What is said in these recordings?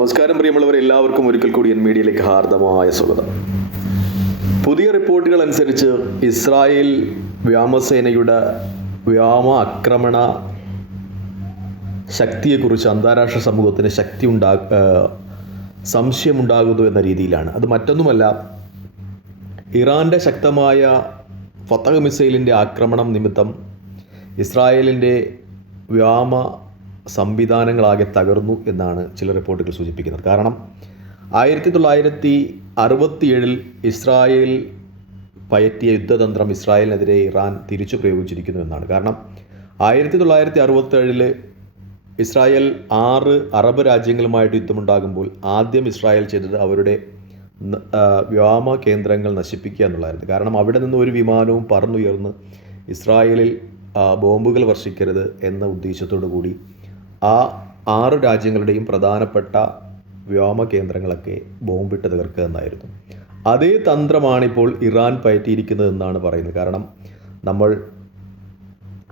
നമസ്കാരം പ്രിയമുള്ളവർ എല്ലാവർക്കും ഒരിക്കൽ കൂടി എൻ മീഡിയയിലേക്ക് ഹാർദമായ സ്വാഗതം. പുതിയ റിപ്പോർട്ടുകൾ അനുസരിച്ച് ഇസ്രായേൽ വ്യോമസേനയുടെ വ്യോമ ആക്രമണ ശക്തിയെക്കുറിച്ച് അന്താരാഷ്ട്ര സമൂഹത്തിന് ശക്തി ഉണ്ടാ സംശയമുണ്ടാകുന്നു എന്ന രീതിയിലാണ്. അത് മറ്റൊന്നുമല്ല ഇറാന്റെ ശക്തമായ ഫത്തഹ് മിസൈലിന്റെ ആക്രമണം നിമിത്തം ഇസ്രായേലിന്റെ വ്യോമ സംവിധാനങ്ങളാകെ തകർന്നു എന്നാണ് ചില റിപ്പോർട്ടുകൾ സൂചിപ്പിക്കുന്നത്. കാരണം ആയിരത്തി തൊള്ളായിരത്തി അറുപത്തിയേഴിൽ ഇസ്രായേൽ പയറ്റിയ യുദ്ധതന്ത്രം ഇസ്രായേലിനെതിരെ ഇറാൻ തിരിച്ചു പ്രയോഗിച്ചിരിക്കുന്നു എന്നാണ്. കാരണം ആയിരത്തി തൊള്ളായിരത്തി അറുപത്തേഴിൽ ഇസ്രായേൽ ആറ് അറബ് രാജ്യങ്ങളുമായിട്ട് യുദ്ധമുണ്ടാകുമ്പോൾ ആദ്യം ഇസ്രായേൽ ചെയ്തത് അവരുടെ വ്യോമ കേന്ദ്രങ്ങൾ നശിപ്പിക്കുക എന്നുള്ളതായിരുന്നു. കാരണം അവിടെ നിന്ന് ഒരു വിമാനവും പറന്നുയർന്ന് ഇസ്രായേലിൽ ബോംബുകൾ വർഷിക്കരുത് എന്ന ഉദ്ദേശത്തോടു കൂടി ആ ആറ് രാജ്യങ്ങളുടെയും പ്രധാനപ്പെട്ട വ്യോമ കേന്ദ്രങ്ങളൊക്കെ ബോംബിട്ട് തകർക്കുക എന്നായിരുന്നു. അതേ തന്ത്രമാണിപ്പോൾ ഇറാൻ പയറ്റിയിരിക്കുന്നത് എന്നാണ് പറയുന്നത്. കാരണം നമ്മൾ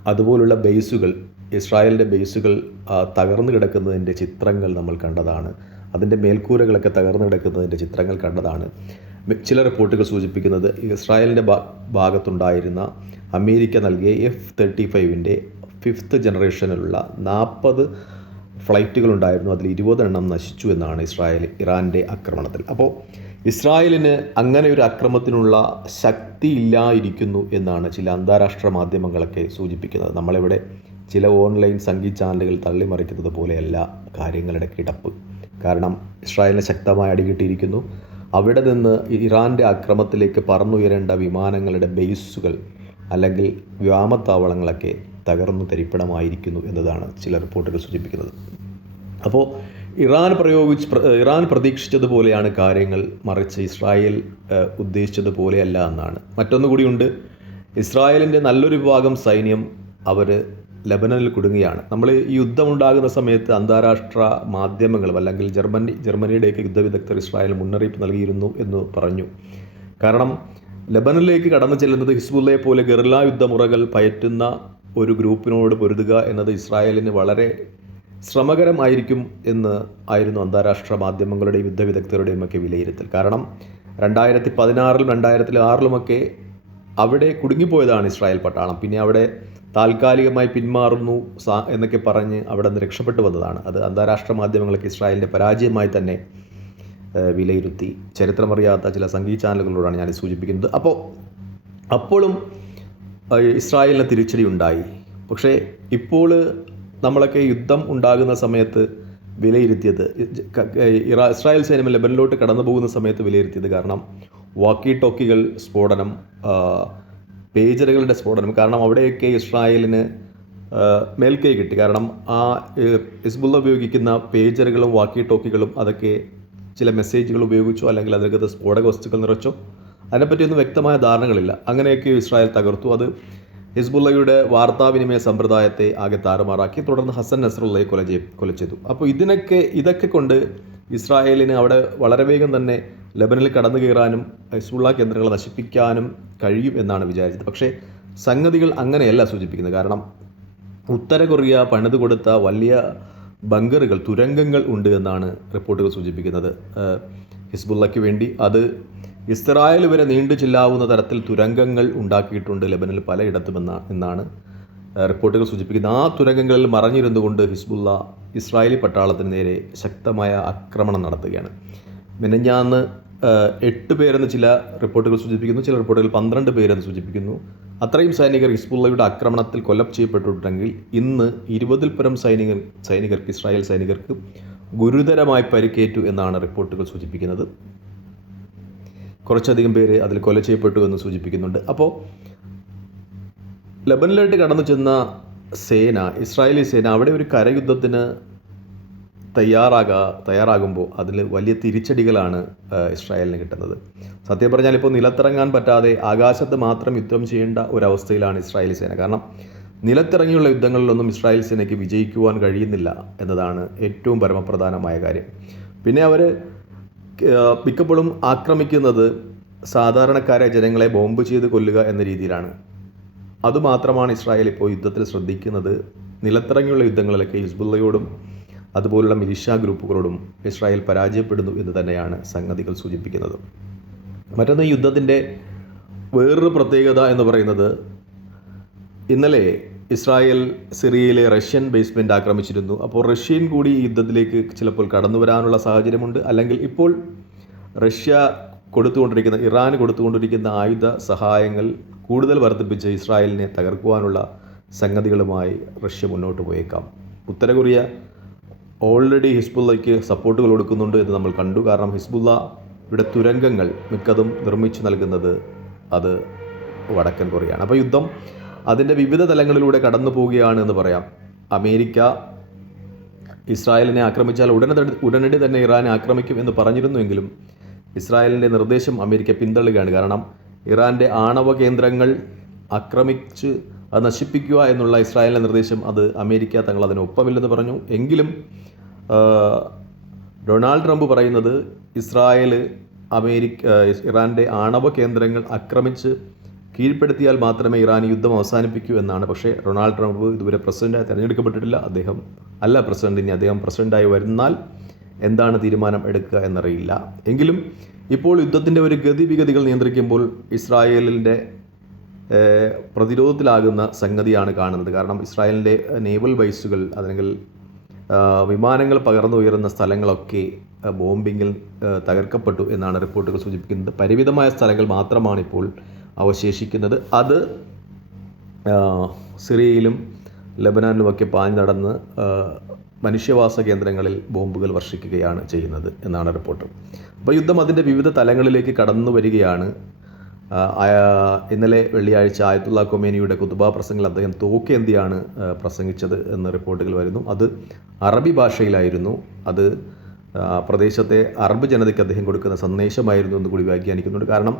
അതുപോലുള്ള ബേസുകൾ ഇസ്രായേലിന്റെ ബേസുകൾ തകർന്നു കിടക്കുന്നതിന്റെ ചിത്രങ്ങൾ നമ്മൾ കണ്ടതാണ്. അതിന്റെ മേൽക്കൂരകളൊക്കെ തകർന്നു കിടക്കുന്നതിന്റെ ചിത്രങ്ങൾ കണ്ടതാണ്. ചില റിപ്പോർട്ടുകൾ സൂചിപ്പിക്കുന്നത് ഇസ്രായേലിന്റെ ഭാഗത്തുണ്ടായിരുന്ന അമേരിക്ക നൽകിയ എഫ് തേർട്ടി ഫൈവിന്റെ ഫിഫ്ത്ത് ജനറേഷനിലുള്ള നാൽപ്പത് ഫ്ലൈറ്റുകളുണ്ടായിരുന്നു. അതിൽ ഇരുപതെണ്ണം നശിച്ചു എന്നാണ് ഇസ്രായേൽ ഇറാന്റെ ആക്രമണത്തിൽ. അപ്പോൾ ഇസ്രായേലിന് അങ്ങനെ ഒരു അക്രമത്തിനുള്ള ശക്തി ഇല്ലായിരിക്കുന്നു എന്നാണ് ചില അന്താരാഷ്ട്ര മാധ്യമങ്ങളൊക്കെ സൂചിപ്പിക്കുന്നത്. നമ്മളിവിടെ ചില ഓൺലൈൻ സംഗീത ചാനലുകൾ തള്ളിമറിക്കുന്നത് പോലെയല്ല കാര്യങ്ങളുടെ കിടപ്പ്. കാരണം ഇസ്രായേലിന് ശക്തമായി അടികിട്ടിയിരിക്കുന്നു. അവിടെ നിന്ന് ഇറാന്റെ അക്രമത്തിലേക്ക് പറന്നുയരേണ്ട വിമാനങ്ങളുടെ ബേസുകൾ അല്ലെങ്കിൽ വ്യോമത്താവളങ്ങളൊക്കെ തകർന്നു തരിപ്പണമായിരിക്കുന്നു എന്നതാണ് ചില റിപ്പോർട്ടുകൾ സൂചിപ്പിക്കുന്നത്. അപ്പോൾ ഇറാൻ പ്രയോഗിച്ച് ഇറാൻ പ്രതീക്ഷിച്ചതുപോലെയാണ് കാര്യങ്ങൾ മറിച്ച് ഇസ്രായേൽ ഉദ്ദേശിച്ചതുപോലെയല്ല എന്നാണ്. മറ്റൊന്നുകൂടിയുണ്ട് ഇസ്രായേലിന്റെ നല്ലൊരു വിഭാഗം സൈന്യം അവർ ലബനനിൽ കുടുങ്ങിയാണ്. നമ്മൾ ഈ യുദ്ധമുണ്ടാകുന്ന സമയത്ത് അന്താരാഷ്ട്ര മാധ്യമങ്ങളും അല്ലെങ്കിൽ ജർമ്മനി ജർമ്മനിയുടെയൊക്കെ യുദ്ധവിദഗ്ധർ ഇസ്രായേൽ മുന്നറിയിപ്പ് നൽകിയിരുന്നു എന്ന് പറഞ്ഞു. കാരണം ലബനനിലേക്ക് കടന്നു ചെല്ലുന്നത് ഹിസ്ബുള്ളയെ പോലെ ഗറില്ല യുദ്ധമുറകൾ പയറ്റുന്ന ഒരു ഗ്രൂപ്പിനോട് പൊരുതുക എന്നത് ഇസ്രായേലിന് വളരെ ശ്രമകരമായിരിക്കും എന്ന് ആയിരുന്നു അന്താരാഷ്ട്ര മാധ്യമങ്ങളുടെയും യുദ്ധവിദഗ്ധരുടെയും ഒക്കെ വിലയിരുത്തൽ. കാരണം രണ്ടായിരത്തി പതിനാറിലും രണ്ടായിരത്തി ആറിലുമൊക്കെ അവിടെ കുടുങ്ങിപ്പോയതാണ് ഇസ്രായേൽ പട്ടാളം. പിന്നെ അവിടെ താൽക്കാലികമായി പിന്മാറുന്നു എന്നൊക്കെ പറഞ്ഞ് അവിടെ നിന്ന് രക്ഷപ്പെട്ടു വന്നതാണ്. അത് അന്താരാഷ്ട്ര മാധ്യമങ്ങളൊക്കെ ഇസ്രായേലിന്റെ പരാജയമായി തന്നെ വിലയിരുത്തി. ചരിത്രമറിയാത്ത ചില സംഗീത ചാനലുകളോടാണ് ഞാൻ സൂചിപ്പിക്കുന്നത്. അപ്പോൾ അപ്പോഴും ഇസ്രായേലിന് തിരിച്ചടി ഉണ്ടായി. പക്ഷേ ഇപ്പോൾ നമ്മളൊക്കെ യുദ്ധം ഉണ്ടാകുന്ന സമയത്ത് വിലയിരുത്തിയത് ഇസ്രായേൽ സൈന്യം ലെബനിലോട്ട് കടന്നു പോകുന്ന സമയത്ത് വിലയിരുത്തിയത് കാരണം വാക്കി ടോക്കികൾ സ്ഫോടനം പേജറുകളുടെ സ്ഫോടനം. കാരണം അവിടെയൊക്കെ ഇസ്രായേലിന് മേൽക്കൈ കിട്ടി. കാരണം ആ ഹിസ്ബുള്ള ഉപയോഗിക്കുന്ന പേജറുകളും വാക്കി ടോക്കികളും അതൊക്കെ ചില മെസ്സേജുകൾ ഉപയോഗിച്ചോ അല്ലെങ്കിൽ അതിനകത്ത് സ്ഫോടക വസ്തുക്കൾ നിറച്ചോ അതിനെപ്പറ്റിയൊന്നും വ്യക്തമായ ധാരണകളില്ല. അങ്ങനെയൊക്കെ ഇസ്രായേൽ തകർത്തു. അത് ഹിസ്ബുള്ളയുടെ വാർത്താവിനിമയ സമ്പ്രദായത്തെ ആകെ താറുമാറാക്കി. തുടർന്ന് ഹസൻ നസറുള്ളയെ കൊല ചെയ് കൊല ചെയ്തു. അപ്പോൾ ഇതിനൊക്കെ ഇതൊക്കെ കൊണ്ട് ഇസ്രായേലിന് അവിടെ വളരെ വേഗം തന്നെ ലബനിൽ കടന്നു കയറാനും ഹിസ്ബുള്ള കേന്ദ്രങ്ങളെ നശിപ്പിക്കാനും കഴിയും എന്നാണ് വിചാരിച്ചത്. പക്ഷേ സംഗതികൾ അങ്ങനെയല്ല സൂചിപ്പിക്കുന്നത്. കാരണം ഉത്തര കൊറിയ പണിത് കൊടുത്ത വലിയ ബങ്കറുകൾ തുരങ്കങ്ങൾ ഉണ്ട് എന്നാണ് റിപ്പോർട്ടുകൾ സൂചിപ്പിക്കുന്നത്. ഹിസ്ബുള്ളയ്ക്ക് വേണ്ടി. അത് ഇസ്രായേൽ വരെ നീണ്ടു ചെല്ലാവുന്ന തരത്തിൽ തുരങ്കങ്ങൾ ഉണ്ടാക്കിയിട്ടുണ്ട് ലെബനിൽ പലയിടത്തുമെന്ന എന്നാണ് റിപ്പോർട്ടുകൾ സൂചിപ്പിക്കുന്നത്. ആ തുരങ്കങ്ങളിൽ മറഞ്ഞിരുന്നുകൊണ്ട് ഹിസ്ബുള്ള ഇസ്രായേലി പട്ടാളത്തിന് നേരെ ശക്തമായ ആക്രമണം നടത്തുകയാണ്. മിനഞ്ഞാന്ന് എട്ട് പേരെന്ന് ചില റിപ്പോർട്ടുകൾ സൂചിപ്പിക്കുന്നു. ചില റിപ്പോർട്ടുകൾ പന്ത്രണ്ട് പേരെന്ന് സൂചിപ്പിക്കുന്നു. അത്രയും സൈനികർ ഹിസ്ബുള്ളയുടെ ആക്രമണത്തിൽ കൊല്ലം ചെയ്യപ്പെട്ടിട്ടുണ്ടെങ്കിൽ ഇന്ന് ഇരുപതിൽ പരം സൈനികർ സൈനികർക്ക് ഇസ്രായേൽ സൈനികർക്ക് ഗുരുതരമായി പരിക്കേറ്റു എന്നാണ് റിപ്പോർട്ടുകൾ സൂചിപ്പിക്കുന്നത്. കുറച്ചധികം പേര് അതിൽ കൊല ചെയ്യപ്പെട്ടു എന്ന് സൂചിപ്പിക്കുന്നുണ്ട്. അപ്പോൾ ലബനിലോട്ട് കടന്നു ചെന്ന സേന ഇസ്രായേലി സേന അവിടെ ഒരു കരയുദ്ധത്തിന് തയ്യാറാകാ തയ്യാറാകുമ്പോൾ അതിൽ വലിയ തിരിച്ചടികളാണ് ഇസ്രായേലിന് കിട്ടുന്നത്. സത്യം പറഞ്ഞാൽ ഇപ്പോൾ നിലത്തിറങ്ങാൻ പറ്റാതെ ആകാശത്ത് മാത്രം യുദ്ധം ചെയ്യേണ്ട ഒരവസ്ഥയിലാണ് ഇസ്രായേലി സേന. കാരണം നിലത്തിറങ്ങിയുള്ള യുദ്ധങ്ങളിലൊന്നും ഇസ്രായേൽ സേനയ്ക്ക് വിജയിക്കുവാൻ കഴിയുന്നില്ല എന്നതാണ് ഏറ്റവും പരമപ്രധാനമായ കാര്യം. പിന്നെ അവർ മിക്കപ്പോഴും ആക്രമിക്കുന്നത് സാധാരണക്കാരെ ജനങ്ങളെ ബോംബ് ചെയ്ത് കൊല്ലുക എന്ന രീതിയിലാണ്. അതുമാത്രമാണ് ഇസ്രായേൽ ഇപ്പോൾ യുദ്ധത്തിൽ ശ്രദ്ധിക്കുന്നത്. നിലത്തിറങ്ങിയുള്ള യുദ്ധങ്ങളിലൊക്കെ ഹിസ്ബുള്ളയോടും അതുപോലുള്ള മിലിഷ്യ ഗ്രൂപ്പുകളോടും ഇസ്രായേൽ പരാജയപ്പെടുന്നു എന്ന് തന്നെയാണ് സംഗതികൾ സൂചിപ്പിക്കുന്നത്. മറ്റൊന്ന് യുദ്ധത്തിന്റെ വേറൊരു പ്രത്യേകത എന്ന് പറയുന്നത് ഇന്നലെ ഇസ്രായേൽ സിറിയയിലെ റഷ്യൻ ബേസ്മെന്റ് ആക്രമിച്ചിരുന്നു. അപ്പോൾ റഷ്യൻ കൂടി ഈ യുദ്ധത്തിലേക്ക് ചിലപ്പോൾ കടന്നു വരാനുള്ള സാഹചര്യമുണ്ട്. അല്ലെങ്കിൽ ഇപ്പോൾ റഷ്യ കൊടുത്തുകൊണ്ടിരിക്കുന്ന ഇറാൻ കൊടുത്തുകൊണ്ടിരിക്കുന്ന ആയുധ സഹായങ്ങൾ കൂടുതൽ വർദ്ധിപ്പിച്ച് ഇസ്രായേലിനെ തകർക്കുവാനുള്ള സംഗതികളുമായി റഷ്യ മുന്നോട്ട് പോയേക്കാം. ഉത്തര കൊറിയ ഓൾറെഡി ഹിസ്ബുള്ളയ്ക്ക് സപ്പോർട്ടുകൾ കൊടുക്കുന്നുണ്ട് എന്ന് നമ്മൾ കണ്ടു. കാരണം ഹിസ്ബുള്ള ഇവിടെ തുരങ്കങ്ങൾ മിക്കതും നിർമ്മിച്ചു നൽകുന്നത് അത് വടക്കൻ കൊറിയയാണ്. അപ്പോൾ യുദ്ധം അതിന്റെ വിവിധ തലങ്ങളിലൂടെ കടന്നു പോവുകയാണ് എന്ന് പറയാം. അമേരിക്ക ഇസ്രായേലിനെ ആക്രമിച്ചാൽ ഉടനെ ഉടനടി തന്നെ ഇറാനെ ആക്രമിക്കും എന്ന് പറഞ്ഞിരുന്നുവെങ്കിലും ഇസ്രായേലിന്റെ നിർദ്ദേശം അമേരിക്ക പിന്തള്ളുകയാണ്. കാരണം ഇറാന്റെ ആണവ കേന്ദ്രങ്ങൾ ആക്രമിച്ച് അത് നശിപ്പിക്കുക എന്നുള്ള ഇസ്രായേലിന്റെ നിർദ്ദേശം അത് അമേരിക്ക തങ്ങൾ അതിന് ഒപ്പമില്ലെന്ന് പറഞ്ഞു. എങ്കിലും ഡൊണാൾഡ് ട്രംപ് പറയുന്നത് ഇസ്രായേൽ അമേരിക്ക ഇറാന്റെ ആണവ കേന്ദ്രങ്ങൾ ആക്രമിച്ച് കീഴ്പ്പെടുത്തിയാൽ മാത്രമേ ഇറാൻ യുദ്ധം അവസാനിപ്പിക്കൂ എന്നാണ്. പക്ഷേ ഡൊണാൾഡ് ട്രംപ് ഇതുവരെ പ്രസിഡന്റായി തിരഞ്ഞെടുക്കപ്പെട്ടിട്ടില്ല. അദ്ദേഹം അല്ല പ്രസിഡന്റ്. ഇനി അദ്ദേഹം പ്രസിഡന്റായി വരുന്നാൽ എന്താണ് തീരുമാനം എടുക്കുക എന്നറിയില്ല. എങ്കിലും ഇപ്പോൾ യുദ്ധത്തിന്റെ ഒരു ഗതിവിഗതികൾ നിയന്ത്രിക്കുമ്പോൾ ഇസ്രായേലിന്റെ പ്രതിരോധത്തിലാകുന്ന സംഗതിയാണ് കാണുന്നത്. കാരണം ഇസ്രായേലിന്റെ നേവൽ ബൈസുകൾ അല്ലെങ്കിൽ വിമാനങ്ങൾ പകർന്നുയരുന്ന സ്ഥലങ്ങളൊക്കെ ബോംബിങ്ങിൽ തകർക്കപ്പെട്ടു എന്നാണ് റിപ്പോർട്ടുകൾ സൂചിപ്പിക്കുന്നത്. പരിമിതമായ സ്ഥലങ്ങൾ മാത്രമാണ് ഇപ്പോൾ അവശേഷിക്കുന്നത്. അത് സിറിയയിലും ലബനാനിലുമൊക്കെ പാഞ്ഞു നടന്ന് മനുഷ്യവാസ കേന്ദ്രങ്ങളിൽ ബോംബുകൾ വർഷിക്കുകയാണ് ചെയ്യുന്നത് എന്നാണ് റിപ്പോർട്ട്. അപ്പോൾ യുദ്ധം അതിന്റെ വിവിധ തലങ്ങളിലേക്ക് കടന്നു വരികയാണ്. ഇന്നലെ വെള്ളിയാഴ്ച ആയത്തുള്ള കൊമേനിയുടെ കുതുബ പ്രസംഗത്തിൽ അദ്ദേഹം തോക്കേന്തിയാണ് പ്രസംഗിച്ചത് എന്ന റിപ്പോർട്ടുകൾ വരുന്നു. അത് അറബി ഭാഷയിലായിരുന്നു. അത് പ്രദേശത്തെ അറബ് ജനതയ്ക്ക് അദ്ദേഹം കൊടുക്കുന്ന സന്ദേശമായിരുന്നു എന്ന് കൂടി വ്യാഖ്യാനിക്കുന്നുണ്ട്. കാരണം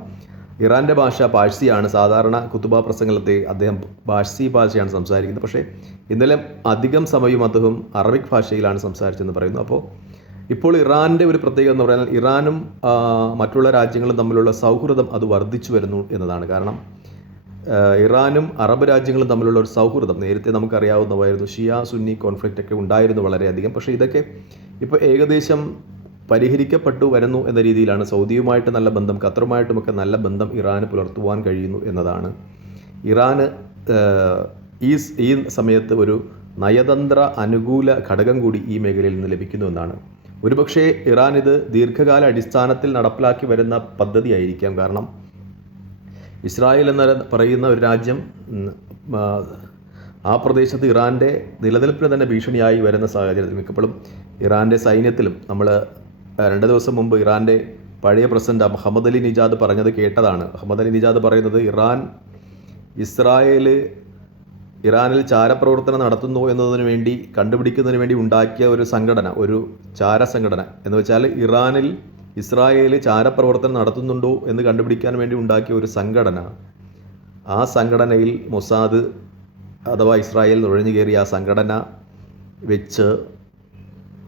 ഇറാന്റെ ഭാഷ പാഴ്സിയാണ്. സാധാരണ കുത്തുബ പ്രസംഗത്തെ അദ്ദേഹം പാഴ്സി ഭാഷയാണ് സംസാരിക്കുന്നത്. പക്ഷേ ഇന്നലെ അധികം സമയവും അദ്ദേഹം അറബിക് ഭാഷയിലാണ് സംസാരിച്ചതെന്ന് പറയുന്നു. അപ്പോൾ ഇപ്പോൾ ഇറാന്റെ ഒരു പ്രത്യേകത എന്ന് പറഞ്ഞാൽ ഇറാനും മറ്റുള്ള രാജ്യങ്ങളും തമ്മിലുള്ള സൗഹൃദം അത് വർദ്ധിച്ചു വരുന്നു എന്നതാണ്. കാരണം ഇറാനും അറബ് രാജ്യങ്ങളും തമ്മിലുള്ള ഒരു സൗഹൃദം നേരത്തെ നമുക്കറിയാവുന്നതായിരുന്നു. ഷിയ സുന്നി കോൺഫ്ലിക്റ്റ് ഒക്കെ ഉണ്ടായിരുന്നു വളരെയധികം. പക്ഷേ ഇതൊക്കെ ഇപ്പോൾ ഏകദേശം പരിഹരിക്കപ്പെട്ടു വരുന്നു എന്ന രീതിയിലാണ് സൗദിയുമായിട്ട് നല്ല ബന്ധം ഖത്തറുമായിട്ടുമൊക്കെ നല്ല ബന്ധം ഇറാന് പുലർത്തുവാൻ കഴിയുന്നു എന്നതാണ്. ഇറാന് ഈ ഈ സമയത്ത് ഒരു നയതന്ത്ര അനുകൂല ഘടകം കൂടി ഈ മേഖലയിൽ നിന്ന് ലഭിക്കുന്നു എന്നാണ്. ഒരുപക്ഷേ ഇറാൻ ഇത് ദീർഘകാല അടിസ്ഥാനത്തിൽ നടപ്പിലാക്കി വരുന്ന പദ്ധതി ആയിരിക്കാം കാരണം ഇസ്രായേൽ എന്ന പറയുന്ന ഒരു രാജ്യം ആ പ്രദേശത്ത് ഇറാന്റെ നിലനിൽപ്പിന് തന്നെ ഭീഷണിയായി വരുന്ന സാഹചര്യത്തിൽ മിക്കപ്പോഴും ഇറാന്റെ സൈന്യത്തിലും നമ്മൾ രണ്ട് ദിവസം മുമ്പ് ഇറാന്റെ പഴയ പ്രസിഡന്റ് അഹമ്മദ് അലി നിജാദ് പറഞ്ഞത് കേട്ടതാണ്. അഹമ്മദ് അലി നിജാദ് പറയുന്നത് ഇറാൻ ഇസ്രായേൽ ഇറാനിൽ ചാരപ്രവർത്തനം നടത്തുന്നു എന്നതിന് വേണ്ടി കണ്ടുപിടിക്കുന്നതിന് വേണ്ടി ഉണ്ടാക്കിയ ഒരു സംഘടന ഒരു ചാര സംഘടന എന്ന് വെച്ചാൽ ഇറാനിൽ ഇസ്രായേൽ ചാരപ്രവർത്തനം നടത്തുന്നുണ്ടോ എന്ന് കണ്ടുപിടിക്കാൻ വേണ്ടി ഉണ്ടാക്കിയ ഒരു സംഘടന. ആ സംഘടനയിൽ മൊസാദ് അഥവാ ഇസ്രായേൽ നുഴഞ്ഞു കയറിയ ആ സംഘടന വെച്ച്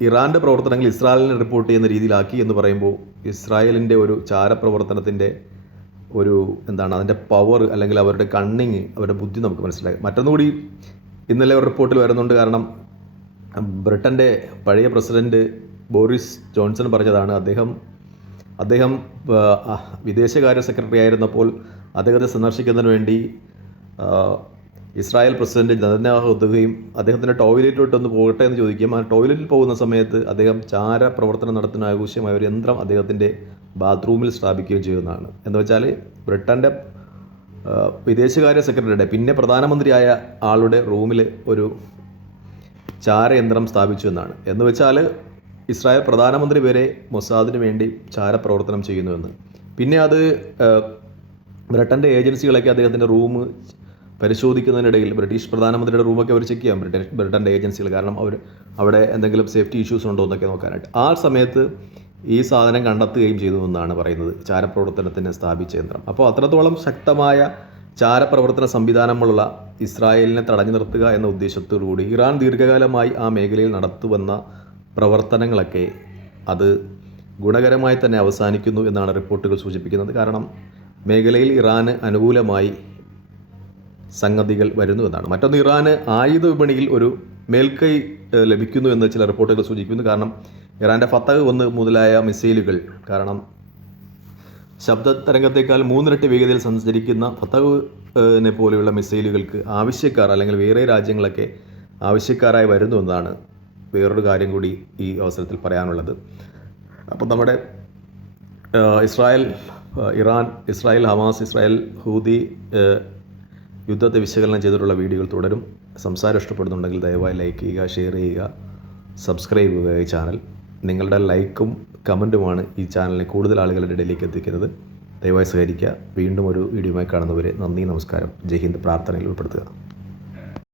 ഇറാന്റെ പ്രവർത്തനങ്ങൾ ഇസ്രായേലിനെ റിപ്പോർട്ട് ചെയ്യുന്ന രീതിയിലാക്കി എന്ന് പറയുമ്പോൾ ഇസ്രായേലിന്റെ ഒരു ചാരപ്രവർത്തനത്തിന്റെ ഒരു എന്താണ് അതിന്റെ പവർ അല്ലെങ്കിൽ അവരുടെ കണ്ണിങ് അവരുടെ ബുദ്ധി നമുക്ക് മനസ്സിലായി. മറ്റൊന്നുകൂടി ഇന്നലെ ഒരു റിപ്പോർട്ടിൽ വരുന്നുണ്ട്. കാരണം ബ്രിട്ടന്റെ പഴയ പ്രസിഡന്റ് ബോറിസ് ജോൺസൺ പറഞ്ഞതാണ് അദ്ദേഹം അദ്ദേഹം വിദേശകാര്യ സെക്രട്ടറി ആയിരുന്നപ്പോൾ അദ്ദേഹത്തെ സന്ദർശിക്കുന്നതിന് വേണ്ടി ഇസ്രായേൽ പ്രസിഡന്റ് നെതന്യാഹു എത്തുകയും അദ്ദേഹത്തിന്റെ ടോയ്ലറ്റിലോട്ടൊന്ന് പോകട്ടെ എന്ന് ചോദിക്കുകയും ആ ടോയ്ലറ്റിൽ പോകുന്ന സമയത്ത് അദ്ദേഹം ചാര പ്രവർത്തനം നടത്തുന്ന ആഘോഷമായ ഒരു യന്ത്രം അദ്ദേഹത്തിന്റെ ബാത്റൂമിൽ സ്ഥാപിക്കുകയും ചെയ്യുന്നതാണ്. എന്ന് വെച്ചാൽ ബ്രിട്ടന്റെ വിദേശകാര്യ സെക്രട്ടറിയുടെ പിന്നെ പ്രധാനമന്ത്രിയായ ആളുടെ റൂമിൽ ഒരു ചാരയന്ത്രം സ്ഥാപിച്ചു എന്നാണ്. എന്ന് വെച്ചാൽ ഇസ്രായേൽ പ്രധാനമന്ത്രി വരെ മൊസാദിന് വേണ്ടി ചാരപ്രവർത്തനം ചെയ്യുന്നുവെന്ന് പിന്നെ അത് ബ്രിട്ടന്റെ ഏജൻസികളൊക്കെ അദ്ദേഹത്തിന്റെ റൂം പരിശോധിക്കുന്നതിനിടയിൽ ബ്രിട്ടീഷ് പ്രധാനമന്ത്രിയുടെ റൂമൊക്കെ അവർ ചെക്ക് ചെയ്യാം. ബ്രിട്ടൻ ബ്രിട്ടന്റെ ഏജൻസികൾ. കാരണം അവർ അവിടെ എന്തെങ്കിലും സേഫ്റ്റി ഇഷ്യൂസ് ഉണ്ടോ എന്നൊക്കെ നോക്കാനായിട്ട്. ആ സമയത്ത് ഈ സാധനം കണ്ടെത്തുകയും ചെയ്തു എന്നാണ് പറയുന്നത്. ചാരപ്രവർത്തനത്തിന് സ്ഥാപിച്ച യന്ത്രം. അപ്പോൾ അത്രത്തോളം ശക്തമായ ചാരപ്രവർത്തന സംവിധാനമുള്ള ഇസ്രായേലിനെ തടഞ്ഞു നിർത്തുക എന്ന ഉദ്ദേശത്തോടുകൂടി ഇറാൻ ദീർഘകാലമായി ആ മേഖലയിൽ നടത്തുവന്ന പ്രവർത്തനങ്ങളൊക്കെ അത് ഗുണകരമായി തന്നെ അവസാനിക്കുന്നു എന്നാണ് റിപ്പോർട്ടുകൾ സൂചിപ്പിക്കുന്നത്. കാരണം മേഖലയിൽ ഇറാന് അനുകൂലമായി സംഗതികൾ വരുന്നു എന്നാണ് മറ്റൊന്ന് ഇറാന് ആയുധ വിപണിയിൽ ഒരു മേൽക്കൈ ലഭിക്കുന്നു എന്ന് ചില റിപ്പോർട്ടുകൾ സൂചിപ്പിക്കുന്നു. കാരണം ഇറാന്റെ ഫത്തഹ് ഒന്ന് മുതലായ മിസൈലുകൾ. കാരണം ശബ്ദ തരംഗത്തേക്കാൾ മൂന്നിരട്ടി വേഗതയിൽ സഞ്ചരിക്കുന്ന ഫത്തഹിനെ പോലെയുള്ള മിസൈലുകൾക്ക് ആവശ്യക്കാർ അല്ലെങ്കിൽ വേറെ രാജ്യങ്ങളൊക്കെ ആവശ്യക്കാരായി വരുന്നു എന്നാണ് വേറൊരു കാര്യം കൂടി ഈ അവസരത്തിൽ പറയാനുള്ളത്. അപ്പോൾ നമ്മുടെ Israel Iran Israel Hamas Israel Houthi യുദ്ധത്തെ വിശകലനം ചെയ്തിട്ടുള്ള വീഡിയോകൾ തുടരും. സംസാരം ഇഷ്ടപ്പെടുന്നുണ്ടെങ്കിൽ ദയവായി ലൈക്ക് ചെയ്യുക ഷെയർ ചെയ്യുക സബ്സ്ക്രൈബ് ചെയ്യുക ഈ ചാനൽ നിങ്ങളുടെ ലൈക്കും കമന്റുമാണ് ഈ ചാനലിനെ കൂടുതൽ ആളുകളുടെ ഇടയിലേക്ക് എത്തിക്കുന്നത്. ദയവായി സഹകരിക്കുക. വീണ്ടും ഒരു വീഡിയോയുമായി കാണുന്നവരെ നന്ദി നമസ്കാരം. ജയ് ഹിന്ദ്. പ്രാർത്ഥനയിൽ ഉൾപ്പെടുത്തുക.